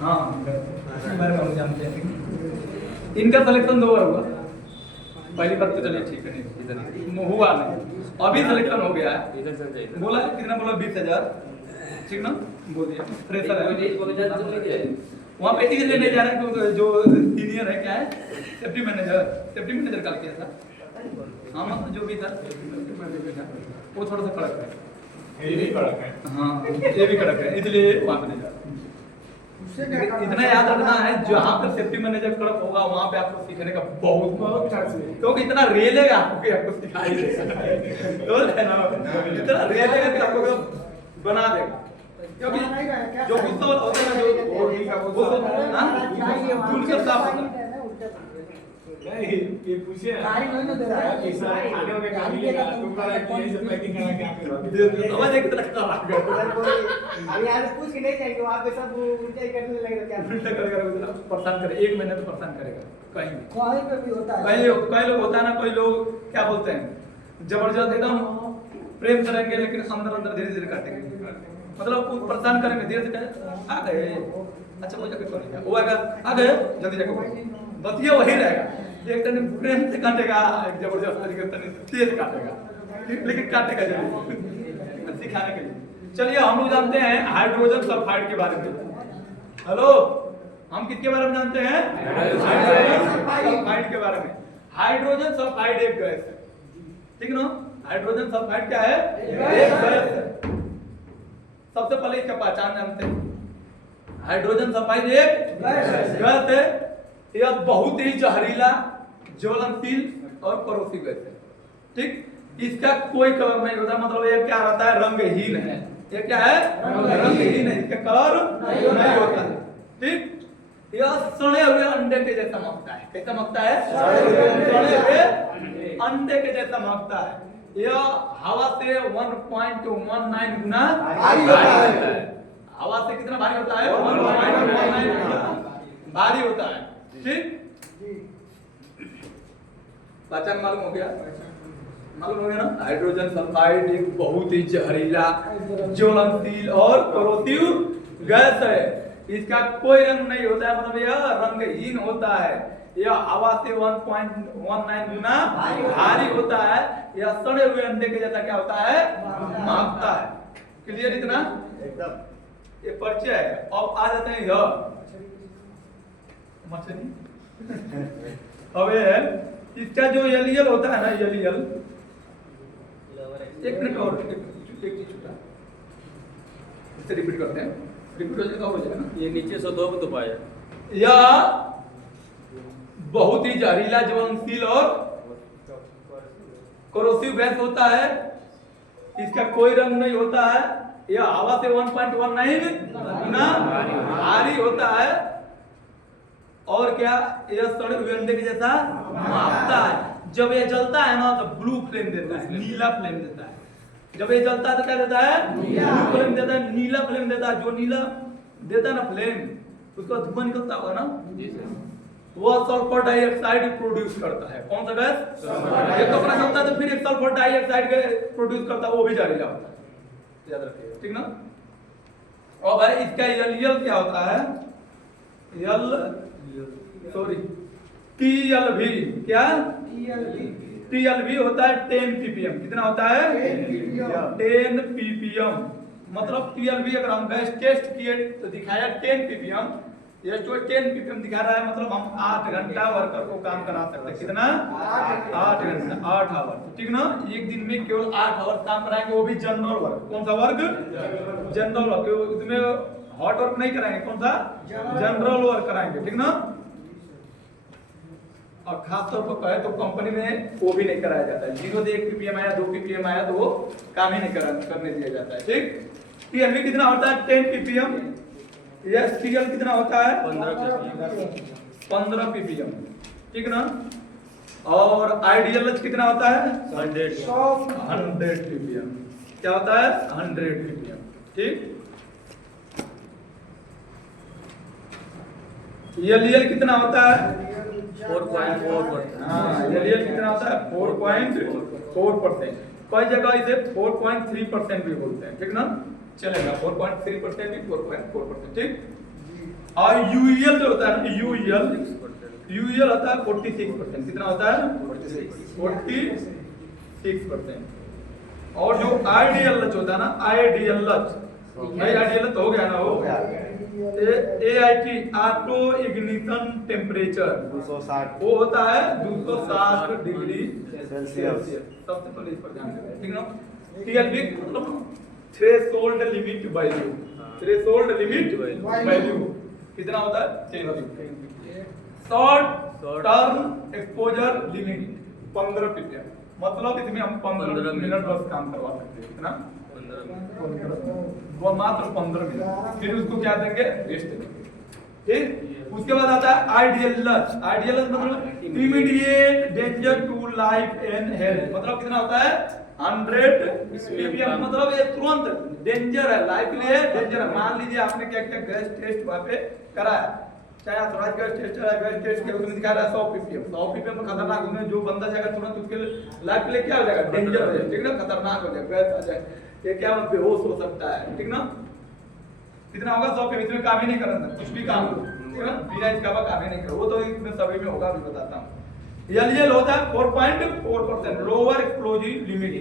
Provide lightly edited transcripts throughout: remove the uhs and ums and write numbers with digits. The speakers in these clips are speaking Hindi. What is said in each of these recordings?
हाँ जानते हैं। इनका सिलेक्शन 2 बार हुआ। पहली बात तो चलिए ठीक है, नहीं हुआ नहीं, अभी सिलेक्शन हो गया है। बोला कितना बोला 20,000, ठीक ना, बोल दिया फ्रेशर है। वहाँ पे इसलिए नहीं जा रहा है क्योंकि जो सीनियर है क्या है, सेफ्टी मैनेजर कल किया था। हाँ मतलब जो भी था वो थोड़ा सा कड़क है, ये भी कड़क है। हाँ ये भी कड़क है, इसलिए वहाँ पे नहीं जा रहा। इतना याद रखना है, जहाँ पर सेफ्टी मैनेजर कड़क होगा वहाँ पे आपको सीखने का बहुत क्योंकि इतना रेलेगा आपको सिखाई देगा, इतना रेलेगा कि आपको बना देगा। क्योंकि जो गुस्सा होता है ना, जो उनके साफ होता है। नहीं ये पूछे गाड़ी नहीं तो दे रहा है पैसा खाने में गाड़ी देगा तुमका ये सब पैकिंग करना क्या करोगे समझ एक तरह का अभी यार पूछ के नहीं जाएंगे वहां पे सब उल्टा ही करने लगेगा, क्या उल्टा करेगा, परेशान करे 1 महीने तो परेशान करेगा। कहीं पे भी होता है, कई लोग होता है ना, कोई लोग क्या बोलते हैं जबरदस्त एकदम प्रेम करेंगे लेकिन अंदर अंदर धीरे धीरे काटेंगे, मतलब कुछ परेशान करेंगे धीरे धीरे आ गए अच्छा वो जाके कर वो आएगा आ गए जल्दी जाके बस ये वही रहेगा। एक तने प्रेम से काटेगा, एक जबरदस्त तरीके से तेज काटेगा, लेकिन काटेगा जरूर सिखाने के लिए। चलिए हम लोग जानते हैं हाइड्रोजन सल्फाइड के बारे में। हेलो हम किसके बारे में जानते हैं? हाइड्रोजन सल्फाइड के बारे में। हाइड्रोजन सल्फाइड एक गैस है, ठीक ना। हाइड्रोजन सल्फाइड क्या है? एक गैस है। सबसे पहले इसका पहचान जानते हैं। हाइड्रोजन सल्फाइड एक गैस है, यह बहुत ही जहरीला, ज्वलनशील और करोसिव गैस है, ठीक। इसका कोई कलर नहीं होता, मतलब ये क्या रहता है, रंगहीन है। ये क्या है? रंगहीन है, इसका कलर नहीं होता है, ठीक। यह सड़े हुए अंडे के जैसा महकता है। कैसा महकता है? सड़े हुए अंडे के जैसा महकता है। यह हवा से 1.19 गुना भारी होता है। हवा से कितना भारी होता है? 1.19 गुना भारी होता है, ठीक। पहचान मालूम हो गया? मालूम हो गया ना। हाइड्रोजन सल्फाइड एक बहुत ही जहरीला, ज्वलनशील और करोसिव गैस है। इसका कोई रंग नहीं होता है, मतलब यह रंगहीन होता है। यह हवा से 1.19 गुना भारी होता है। यह सड़े हुए अंडे के जैसा क्या होता है? महकता है। क्लियर इतना? एकदम ये परिचय है। अब आ जाते हैं यह मछली। अब इसका जो एलियल होता है ना, एलियल, एक मिनट और एक चीज छूटा, इसे रिपीट करते हैं, रिपीट हो जाएगा ना। ये नीचे से दो तो पाया। यह बहुत ही जहरीला, ज्वलनशील और करोसिव गैस होता है। इसका कोई रंग नहीं होता है। यह हवा से 1.19 गुना भारी होता है। और क्या, यह सड़े हुए अंडे के जैसा महकता है। जब ये जलता है ना तो ब्लू फ्लेम देता है, नीला फ्लेम देता है। जब ये जलता है तो क्या देता है? ब्लू फ्लेम देता है, नीला फ्लेम देता है। जो नीला देता है ना फ्लेम, उसका धुआं निकलता होगा ना, वो सल्फर डाइऑक्साइड प्रोड्यूस करता है। कौन सा गैस? एक कपड़ा जलता है तो फिर एक सल्फर डाइऑक्साइड प्रोड्यूस करता है, वो भी जहरीला होता है, याद रखिएगा, ठीक ना। और भाई इसका एलियल क्या होता है? TLV क्या? TLV होता है 10 ppm। कितना होता है? 10 ppm। मतलब TLV अगर हम गैस टेस्ट किए तो दिखाया 10 ppm। ये जो 10 ppm दिखा रहा है, मतलब हम 8 घंटा वर्कर को काम करा सकते हैं। कितना? 8 घंटा, 8 आवर, ठीक ना। एक दिन में केवल 8 आवर काम कराएंगे, वो भी जनरल वर्क। कौन सा वर्क? General work. उसमें हॉट वर्क नहीं कराएंगे। कौन सा? जनरल वर्क कराएंगे, ठीक ना। और खास तौर पर कहे तो कंपनी में वो भी नहीं कराया जाता है। 0 से 1 ppm आया, 2 ppm आया तो वो काम ही नहीं करने दिया जाता है, ठीक। TLV कितना होता है? 10 ppm। STL कितना होता है? 15 ppm, ठीक ना। और IDLH कितना होता है? 100 ppm। क्या होता है? 100 ppm, ठीक। एलियल कितना होता है? 4.4%। हाँ, एलियल कितना होता है? 4.4%। कई जगह इसे 4.3% भी बोलते हैं, ठीक ना। चलेगा 4.3% भी 4.4%, ठीक। और यूएल जो होता है ना, यूएल होता है 46%, कितना होता है 46%। और जो आईडीएल होता है ना, आईडीएल तो हो गया ना, हो गया। एआईटी ऑटो इग्निशन टेम्परेचर 260 वो होता है 260 डिग्री सेल्सियस। सबसे पहले इस पर ध्यान देना, ठीक ना। टीएलबी मतलब threshold limit value, threshold limit value कितना होता है 10। Short term exposure limit 15 ppm, मतलब इसमें हम 15 मिनट बस काम करवा सकते हैं, कितना 15 मात्र 15 मिनट, फिर उसको क्या देंगे रेस्ट देंगे, ठीक। उसके बाद आता है आइडियलस, आइडियलस मतलब immediate danger to life and health, मतलब कितना होता है 100 ppm, मतलब ये तुरंत डेंजर है, लाइफ के लिए डेंजर है। मान लीजिए आपने क्या क्या गैस टेस्ट वहां पे कराया, चाहे अथराइज गैस टेस्ट चला, गैस टेस्ट के उसमें दिखा रहा है 100 ppm, 100 ppm में खतरनाक, उसमें जो बंदा जाएगा तुरंत उसके लाइफ के लिए क्या हो जाएगा डेंजर हो जाएगा, ठीक ना, खतरनाक हो जाएगा, गैस आ जाए, ये क्या बेहोश हो सकता है, ठीक ना। कितना होगा 100 ppm, इसमें काम ही नहीं करना, कुछ भी काम हो, ठीक ना, बिना इसका काम ही नहीं करो, वो तो इसमें सभी में होगा, भी बताता हूँ। एलएल होता है 4.4% लोअर एक्सप्लोजिव लिमिट,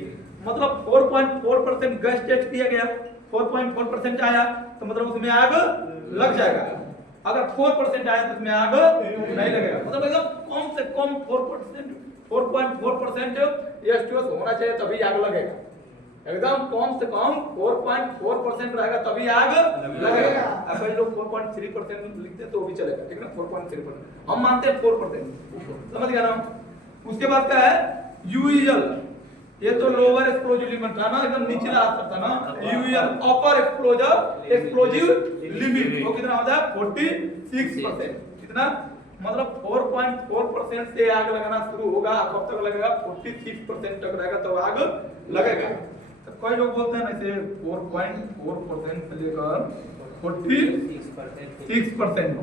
मतलब 4.4% गैस टेस्ट किया गया, 4.4% आया तो मतलब उसमें आग लग जाएगा, अगर 4% आया तो उसमें आग नहीं लगेगा, मतलब एकदम कम से कम 4.4% H2S होना चाहिए तभी आग लगेगा, एकदम कम से कम 4.4% रहेगा तभी आग लगेगा। अब कई लोग 4.3% लिखते तो भी चलेगा, ठीक है ना, 4.3%, हम मानते हैं 4%, समझ गया ना। उसके बाद क्या है यूएल, ये तो लोअर एक्सप्लोजिव लिमिट था ना, एकदम निचला स्तर था ना, यूएल अपर एक्सप्लोजिव लिमिट, वो कितना होता है 46%, कितना, मतलब 4.4% से आग लगाना शुरू होगा, कब तक लगेगा 46% तक रहेगा तो आग लगेगा। तो कई लोग बोलते हैं ना इसे 4.4% से लेकर 46%,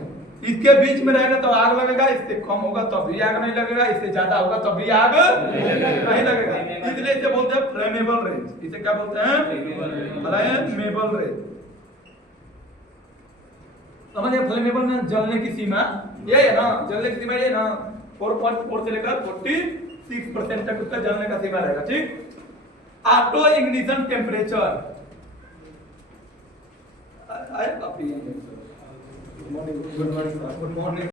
इसके बीच में रहेगा तो आग लगेगा, इससे कम होगा तब भी आग नहीं लगेगा, इससे ज्यादा होगा तब भी आग नहीं लगेगा, इसलिए इसे बोलते हैं फ्लेमेबल रेंज, इसे क्या बोलते हैं फ्लेमेबल रेंज, समझिए। फ्लेमेबल में जलने की सीमा ये है ना, जलने की सीमा ये ना 4.4 से लेकर 46% तक उसका जलने का सीमा रहेगा, ठीक। Auto ignition temperature good morning